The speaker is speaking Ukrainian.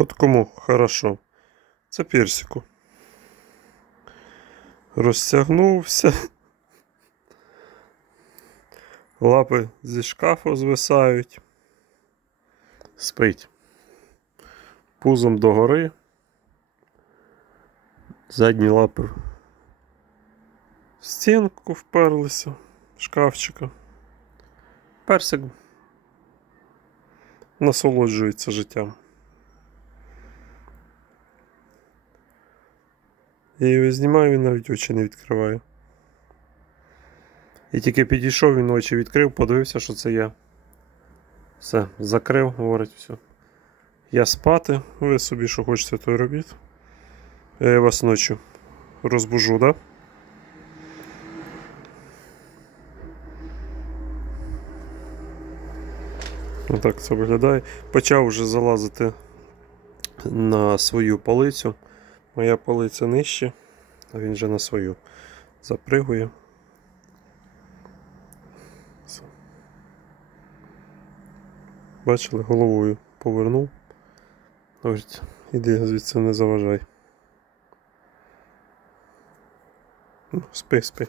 От кому хорошо. Це персику. Розтягнувся. Лапи зі шкафу звисають. Спить. Пузом догори. Задні лапи в стінку вперлися шкафчика. Персик насолоджується життям. Я його знімаю, він навіть очі не відкриває. І тільки підійшов, він очі відкрив, подивився, що це я. Все, закрив, говорить, все. Я спати, ви собі що хочете, то робіть. Я вас ночі розбужу, да? Отак це виглядає. Почав вже залазити на свою полицю. Моя полиця нижче, а він вже на свою запригує. Бачили, головою повернув. Говорить, іди звідси не заважай. Ну, спи, спи.